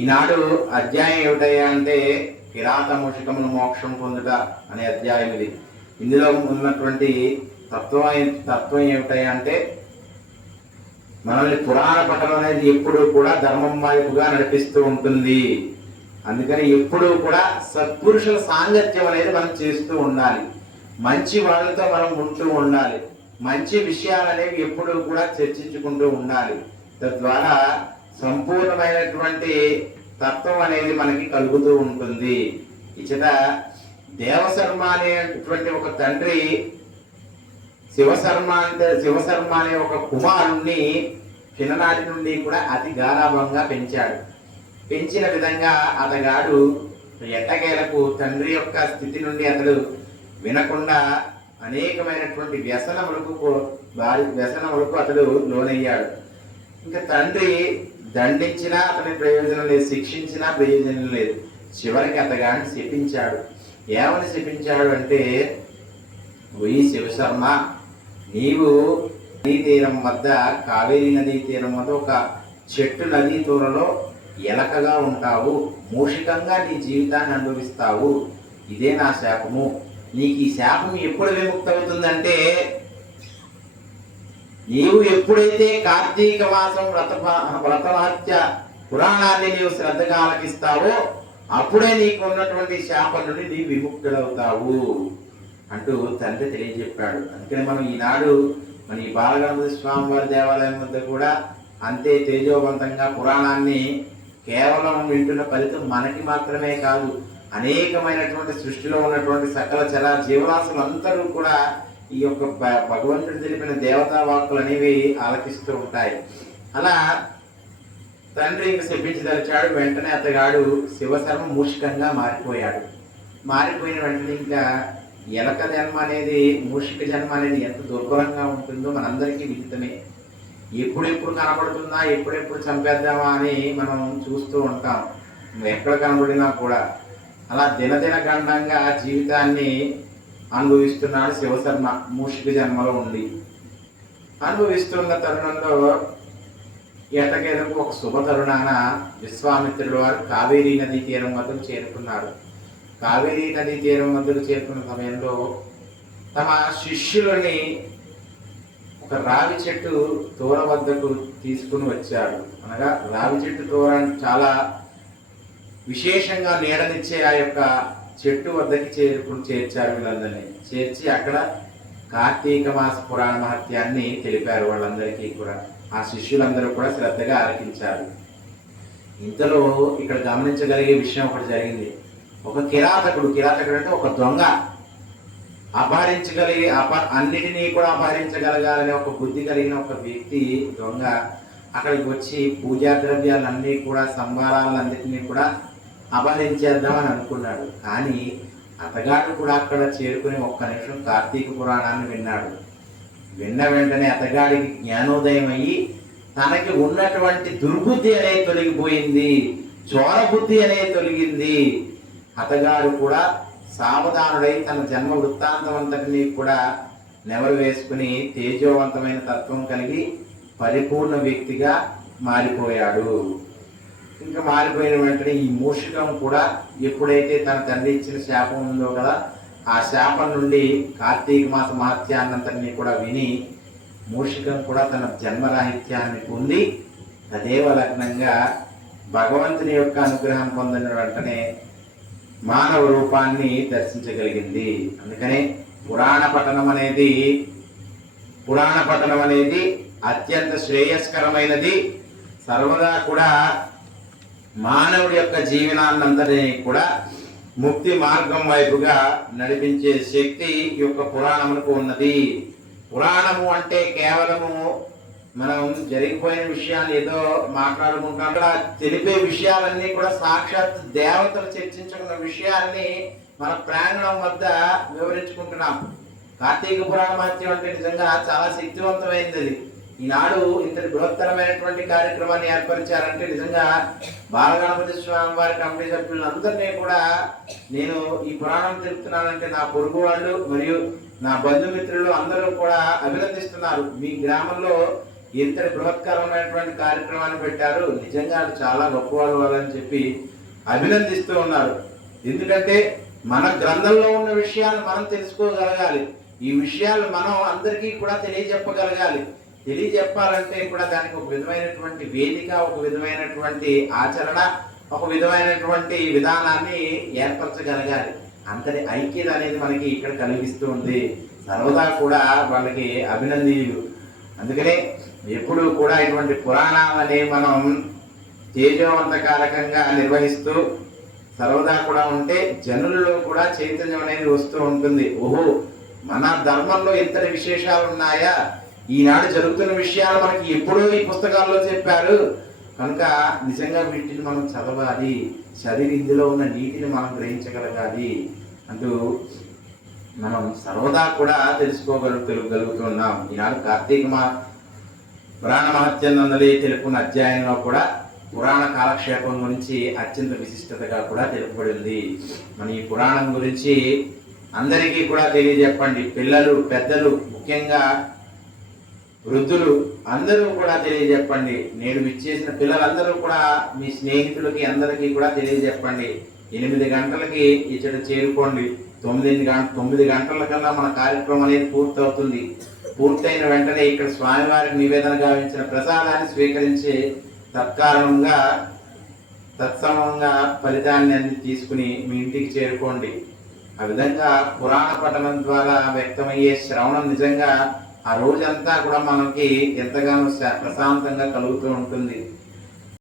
ఈనాడు అధ్యాయం ఏమిటయ్యా అంటే కిరాత మోక్షం పొందుట అనే అధ్యాయం ఇది. ఇందులో ఉన్నటువంటి తత్వం తత్వం ఏమిటయ్యా అంటే మనల్ని పురాణ పఠనం అనేది ఎప్పుడూ కూడా ధర్మం వైపుగా నడిపిస్తూ ఉంటుంది. అందుకని ఎప్పుడూ కూడా సత్పురుషుల సాంగత్యం అనేది మనం చేస్తూ ఉండాలి. మంచి వాళ్ళతో మనం ఉంటూ ఉండాలి. మంచి విషయాలు అనేవి ఎప్పుడూ కూడా చర్చించుకుంటూ ఉండాలి. తద్వారా సంపూర్ణమైనటువంటి తత్వం అనేది మనకి కలుగుతూ ఉంటుంది. ఇచ్చట దేవశర్మ అనేటువంటి ఒక తండ్రి శివశర్మ అంటే శివశర్మ అనే ఒక కుమారుణ్ణి చిన్ననాటి నుండి కూడా అతి గారాభంగా పెంచాడు. పెంచిన విధంగా అతగాడు ఎట్టకేలకు తండ్రి యొక్క స్థితి నుండి అతడు వినకుండా అనేకమైనటువంటి వ్యసనములకు కో- వ్యసనములకు అతడు లోనయ్యాడు. ఇంకా తండ్రి దండించినా అతని ప్రయోజనం లేదు శిక్షించినా ప్రయోజనం లేదు. చివరికి అతగాడిని శపించాడు. ఏమని శపించాడు అంటే ఓయి శివశర్మ నీవు నదీ తీరం వద్ద కావేరీ నదీ తీరం వద్ద ఒక చెట్టు నదీ తూరలో ఎలకగా ఉంటావు మూషికంగా నీ జీవితాన్ని అనుభవిస్తావు. ఇదే నా శాపము. నీకు ఈ శాపం ఎప్పుడు విముక్తమవుతుందంటే నీవు ఎప్పుడైతే కార్తీక మాసం వ్రత వ్రతవాత్య పురాణాన్ని నీవు శ్రద్ధగా ఆలకిస్తావో అప్పుడే నీకు ఉన్నటువంటి శాపం నుండి నీవు విముక్తుడవుతావు అంటూ తండ్రి తెలియజెప్పాడు. అందుకని మనం ఈనాడు మన ఈ బాలగణపతి స్వామి వారి దేవాలయం వద్ద కూడా అంతే తేజోవంతంగా పురాణాన్ని కేవలం వింటున్న ఫలితం మనకి మాత్రమే కాదు అనేకమైనటువంటి సృష్టిలో ఉన్నటువంటి సకల చర జీవరాశులందరూ కూడా ఈ యొక్క భగవంతుడు తెలిపిన దేవతా వాక్కులు అనేవి ఆలకిస్తూ ఉంటాయి. అలా తండ్రి ఇంక శపించదలిచాడు వెంటనే అతగాడు శివశర్మ మూషికంగా మారిపోయాడు. మారిపోయిన వెంటనే ఇంకా ఎలక జన్మ అనేది మూషిక జన్మ అనేది ఎంత దుర్భరంగా ఉంటుందో మనందరికీ విదితమే. ఎప్పుడెప్పుడు కనపడుతుందా ఎప్పుడెప్పుడు చంపేద్దామా అని మనం చూస్తూ ఉంటాం. ఎక్కడ కనబడినా కూడా. అలా దినదిన గండంగా జీవితాన్ని అనుభవిస్తున్నాడు శివశర్మ మూషిక జన్మలో ఉండి. అనుభవిస్తున్న తరుణంలో ఎట్టకేలకు ఒక శుభ తరుణాన విశ్వామిత్రుడు వారు కావేరీ నదీ తీరం వద్దకు చేరుకున్నారు కావేరీ నదీ తీరం వద్దకు చేరుకున్న సమయంలో తమ శిష్యులని ఒక రావి చెట్టు తోర వద్దకు తీసుకుని వచ్చాడు. అనగా రావి చెట్టు తోర చాలా విశేషంగా నీడనిచ్చే ఆ యొక్క చెట్టు వద్దకి చేరుకుని చేర్చారు వీళ్ళందరినీ. చేర్చి అక్కడ కార్తీక మాస పురాణ మహత్యాన్ని తెలిపారు వాళ్ళందరికీ కూడా. ఆ శిష్యులందరూ కూడా శ్రద్ధగా ఆలకించారు. ఇంతలో ఇక్కడ గమనించగలిగే విషయం ఒకటి జరిగింది. ఒక కిరాతకుడు కిరాతకుడు అంటే ఒక దొంగ. అపహరించగలిగే అప అన్నిటినీ కూడా అపహరించగలగాలనే ఒక బుద్ధి కలిగిన ఒక వ్యక్తి దొంగ. అక్కడికి వచ్చి పూజా ద్రవ్యాలన్నీ కూడా సంభారాలన్నింటినీ కూడా అపహరించేద్దామని అనుకున్నాడు. కానీ అతగాడు కూడా అక్కడ చేరుకుని ఒక్క నిమిషం కార్తీక పురాణాన్ని విన్నాడు. విన్న వెంటనే అతగాడికి జ్ఞానోదయం అయ్యి తనకి ఉన్నటువంటి దుర్బుద్ధి అనేది తొలగిపోయింది చోర బుద్ధి అనేది తొలగింది. అతగాడు కూడా సావధానుడై తన జన్మ వృత్తాంతం అంతటినీ కూడా నెవరు వేసుకుని తేజోవంతమైన తత్వం కలిగి పరిపూర్ణ వ్యక్తిగా మారిపోయాడు. ఇంకా మారిపోయిన వెంటనే ఈ మూషికం కూడా ఎప్పుడైతే తన తండ్రి ఇచ్చిన శాపం ఉందో కదా ఆ శాపం నుండి కార్తీక మాస మహత్యాన్నంతటినీ కూడా విని మూషికం కూడా తన జన్మరాహిత్యాన్ని పొంది తదేవ లగ్నంగా భగవంతుని యొక్క అనుగ్రహం పొందిన వెంటనే మానవ రూపాన్ని దర్శించగలిగింది. అందుకనే పురాణ పఠనం అనేది పురాణ పఠనం అనేది అత్యంత శ్రేయస్కరమైనది. సర్వదా కూడా మానవుడి యొక్క జీవనాన్నంతటినీ కూడా ముక్తి మార్గం వైపుగా నడిపించే శక్తి ఈ యొక్క పురాణములకు ఉన్నది. పురాణము అంటే కేవలము మనం జరిగిపోయిన విషయాలు ఏదో మాట్లాడుకుంటాం. అక్కడ తెలిపే విషయాలన్నీ కూడా సాక్షాత్ దేవతలు చర్చించుకున్న విషయాల్ని మన ప్రాంగణం వద్ద వివరించుకుంటున్నాం. కార్తీక పురాణ మహత్యం అంటే నిజంగా చాలా శక్తివంతమైంది అది. ఈనాడు ఇంతటి బృహత్తరమైనటువంటి కార్యక్రమాన్ని ఏర్పరిచారంటే నిజంగా బాలగణపతి స్వామి వారి కమిటీ సభ్యులందరినీ కూడా నేను ఈ పురాణం తెలుపుతున్నానంటే నా పొరుగు వాళ్ళు మరియు నా బంధుమిత్రులు అందరూ కూడా అభినందిస్తున్నారు. మీ గ్రామంలో ఇంతటి బృహత్కరమైనటువంటి కార్యక్రమాన్ని పెట్టారు. నిజంగా చాలా గొప్పవారు వాళ్ళని చెప్పి అభినందిస్తూ ఉన్నారు. ఎందుకంటే మన గ్రంథంలో ఉన్న విషయాలు మనం తెలుసుకోగలగాలి. ఈ విషయాలు మనం అందరికీ కూడా తెలియజెప్పగలగాలి. తెలియజెప్పాలంటే కూడా దానికి ఒక విధమైనటువంటి వేదిక ఒక విధమైనటువంటి ఆచరణ ఒక విధమైనటువంటి విధానాన్ని ఏర్పరచగలగాలి. అంతటి ఐక్యత అనేది మనకి ఇక్కడ కలిగిస్తూ ఉంది సర్వదా కూడా వాళ్ళకి అభినందనీయులు. అందుకనే ఎప్పుడు కూడా ఇటువంటి పురాణాలని మనం తేజవంతకారకంగా నిర్వహిస్తూ సర్వదా కూడా ఉంటే జనులలో కూడా చైతన్యం అనేది వస్తూ ఉంటుంది. ఓహో మన ధర్మంలో ఇంతటి విశేషాలు ఉన్నాయా ఈనాడు జరుగుతున్న విషయాలు మనకి ఎప్పుడో ఈ పుస్తకాల్లో చెప్పారు. కనుక నిజంగా వీటిని మనం చదవాలి. చదివి ఇందులో ఉన్న నీటిని మనం గ్రహించగలగాలి అంటూ మనం సర్వదా కూడా తెలుసుకోగలుగుతున్నాం ఈనాడు కార్తీక మా పురాణ మహత్యందలే నందలి తెలుపుకున్న అధ్యాయంలో కూడా పురాణ కాలక్షేపం గురించి అత్యంత విశిష్టతగా కూడా తెలుపబడింది. మన ఈ పురాణం గురించి అందరికీ కూడా తెలియజెప్పండి. పిల్లలు పెద్దలు ముఖ్యంగా వృద్ధులు అందరూ కూడా తెలియజెప్పండి. నేను విచ్చేసిన పిల్లలందరూ కూడా మీ స్నేహితులకి అందరికీ కూడా తెలియజెప్పండి. ఎనిమిది గంటలకి ఇచ్చట చేరుకోండి. తొమ్మిది గంట తొమ్మిది గంటల కల్లా మన కార్యక్రమం అనేది పూర్తవుతుంది. పూర్తయిన వెంటనే ఇక్కడ స్వామివారికి నివేదన గావించిన ప్రసాదాన్ని స్వీకరించి తత్కాలంగా తత్సమంగా ఫలితాన్ని అన్ని తీసుకుని మీ ఇంటికి చేరుకోండి. ఆ విధంగా పురాణ పఠనం ద్వారా వ్యక్తమయ్యే శ్రవణం నిజంగా ఆ రోజంతా కూడా మనకి ఎంతగానో ప్రశాంతంగా కలుగుతూ ఉంటుంది.